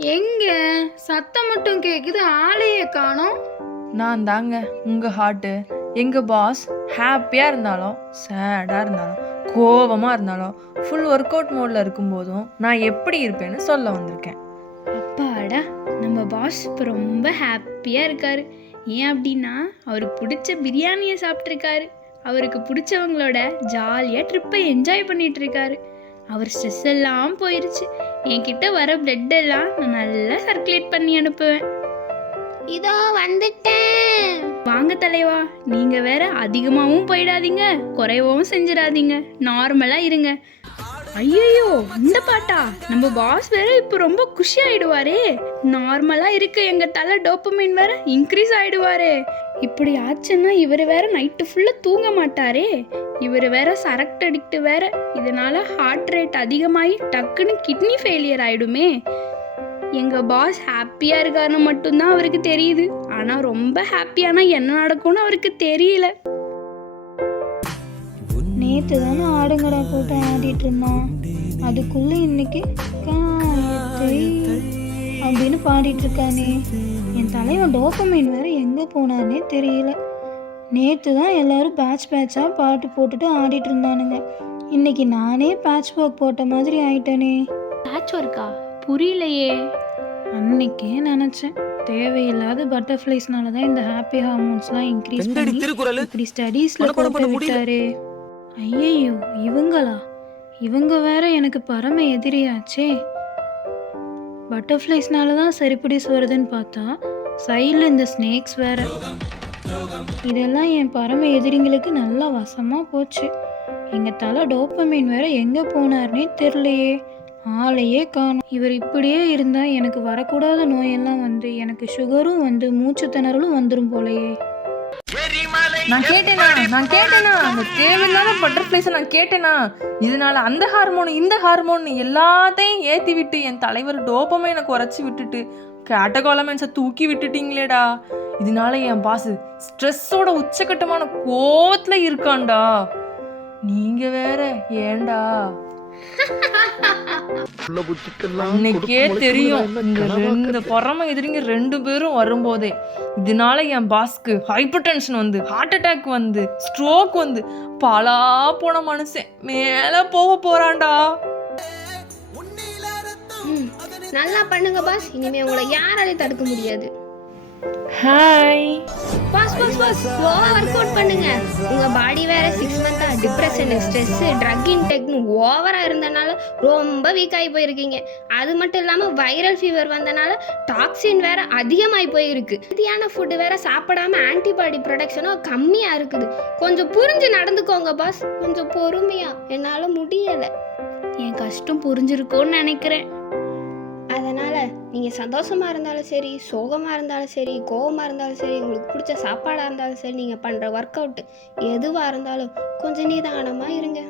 எங்க? சத்தம் மட்டும் கேக்குது ஆளையே காணோம். நான் தாங்க உங்கள் ஹார்ட்டு எங்கள் பாஸ் ஹாப்பியாக இருந்தாலும் சேடாக இருந்தாலும் கோபமாக இருந்தாலும் ஃபுல் ஒர்க் அவுட் மோடில் இருக்கும்போதும் நான் எப்படி இருப்பேன்னு சொல்ல வந்திருக்கேன். அப்பாடா நம்ம பாஸ் இப்போ ரொம்ப ஹாப்பியா இருக்காரு. ஏன் அப்படின்னா அவருக்கு பிடிச்ச பிரியாணியை சாப்பிட்ருக்காரு அவருக்கு பிடிச்சவங்களோட ஜாலியாக ட்ரிப்பை என்ஜாய் பண்ணிட்டு இருக்காரு. அவர் ஸ்ட்ரெஸ் எல்லாம் போயிருச்சு. என்கிட்ட வர பிளட் எல்லாம் நான் நல்லா சர்க்குலேட் பண்ணி அனுப்புவேன். இதோ வந்துட்டேன். வாங்க தலைவா நீங்க வேற அதிகமாகவும் போயிடாதீங்க. குறைவாகவும் செஞ்சிடாதீங்க. நார்மலா இருங்க. ஐயோ இந்த பாட்டா? நம்ம பாஸ் வேற இப்போ ரொம்ப குஷி ஆயிடுவாரே. நார்மலா இருக்க எங்க தலை டோப்பமைன் வேற இன்க்ரீஸ் ஆயிடுவாரே. இப்படி ஆச்சுன்னா இவர் வேற நைட்டு ஃபுல்லாக தூங்க மாட்டாரே. இவர் வேற சரக்ட் அடிக்ட் வேற. இதனால ஹார்ட் ரேட் அதிகமாகி டக்குன்னு கிட்னி ஃபெயிலியர் ஆயிடுமே. எங்கள் பாஸ் ஹாப்பியாக இருக்காருன்னு மட்டும்தான் அவருக்கு தெரியுது. ஆனால் ரொம்ப ஹாப்பியானா என்ன நடக்கும்னு அவருக்கு தெரியல. நேற்று தானே ஆடுங்கடா கூட்டம் ஆடிட்டு இருந்தான். அதுக்குள்ள இன்னைக்கு அப்படின்னு பாடிட்டு இருக்கானே. என் தலைவன் டோப்பமைன் வேற எங்க போனானே தெரியல. நேத்து தான் எல்லாரும் பேட்ச் பேட்சா பாட்டு போட்டுட்டு ஆடிட்டு இருந்தானுங்க. இன்னைக்கு நானே பேட்ச் ஒர்க் போட்ட மாதிரி ஆயிட்டனே. பேட்ச் ஒர்க்கா? புரியலையே. அன்னைக்கே நினச்சேன். தேவையில்லாத பட்டர்ஃப்ளைஸ்னால தான் இந்த ஹாப்பி ஹார்மோன்ஸ்லாம் இன்க்ரீஸ் பண்ணி இப்படி ஸ்டடீஸ்ல போட்டு. விட்டாரே. ஐயையோ இவங்களா? இவங்க வேற எனக்கு பரம எதிரியாச்சே. பட்டர்ஃப்ளைஸ்னால தான் சரிப்படிஸ் வருதுன்னு பார்த்தா சைடில் இந்த ஸ்னேக்ஸ் வேற. இதெல்லாம் என் பரம எதிரிங்களுக்கு நல்லா வசமாக போச்சு. எங்கள் தலை டோப்பமீன் வேற எங்கே போனார்னே தெரிலையே ஆளையே காணும். இவர் இப்படியே இருந்தால் எனக்கு வரக்கூடாத நோயெல்லாம் வந்து எனக்கு சுகரும் வந்து மூச்சு திணறலும் வந்துடும் போலயே. நான் கேட்டேனா? நான் கேட்டேனா? அந்த தேவையில்லாத பட்டர்ஃப்ளைஸை நான் கேட்டேனா? இதனால அந்த ஹார்மோன் இந்த ஹார்மோன் எல்லாத்தையும் ஏற்றி விட்டு என் தலைவர் டோப்பமே எனக்கு குறைச்சி விட்டுட்டு கேட்டகோலமென்ஸை தூக்கி விட்டுட்டீங்களேடா. இதனால என் பாஸ் ஸ்ட்ரெஸ்ஸோட உச்சக்கட்டமான கோவத்தில் இருக்கான்டா. நீங்க வேற புத்திக்கெல்லாம் அன்னைக்கே தெரியும். இந்த பொறாம எதிரிங்க ரெண்டு பேரும் வரும்போதே இதனால என் பாஸ்க்கு ஹைப்பர் டென்ஷன் வந்து ஹார்ட் அட்டாக் வந்து ஸ்ட்ரோக் வந்து பலா போன மனுஷன். மேல போக போறான்டா. நல்லா பண்ணுங்க பாஸ் இனிமே உங்களை யாராலையும் தடுக்க முடியாது. ஹாய் பாஸ் பாஸ் பாஸ் ஸ்லோவா ஒர்க் அவுட் பண்ணுங்க. உங்க பாடி வேற சிக்ஸ் மந்தா டிப்ரெஷன் ஸ்ட்ரெஸ் ட்ரக் இன்டேக்னு ஓவரா இருந்தனால ரொம்ப வீக் ஆகி போயிருக்கீங்க. அது மட்டும் இல்லாம வைரல் ஃபீவர் வந்தனால டாக்ஸின் வேற அதிகமாகி போயிருக்கு. ஹெல்த்தியான ஃபுட்டு வேற சாப்பிடாம ஆன்டிபாடி ப்ரொடக்ஷனும் கம்மியா இருக்குது. கொஞ்சம் புரிஞ்சு நடந்துக்கோங்க பாஸ் கொஞ்சம் பொறுமையா. என்னால முடியல. என் கஷ்டம் புரிஞ்சிருக்கோன்னு நினைக்கிறேன். அதனால் நீங்கள் சந்தோஷமாக இருந்தாலும் சரி சோகமாக இருந்தாலும் சரி கோவமாக இருந்தாலும் சரி உங்களுக்கு பிடிச்ச சாப்பாடாக இருந்தாலும் சரி நீங்கள் பண்ணுற ஒர்க் அவுட்டு எதுவாக இருந்தாலும் கொஞ்சம் நிதானமாக இருங்க.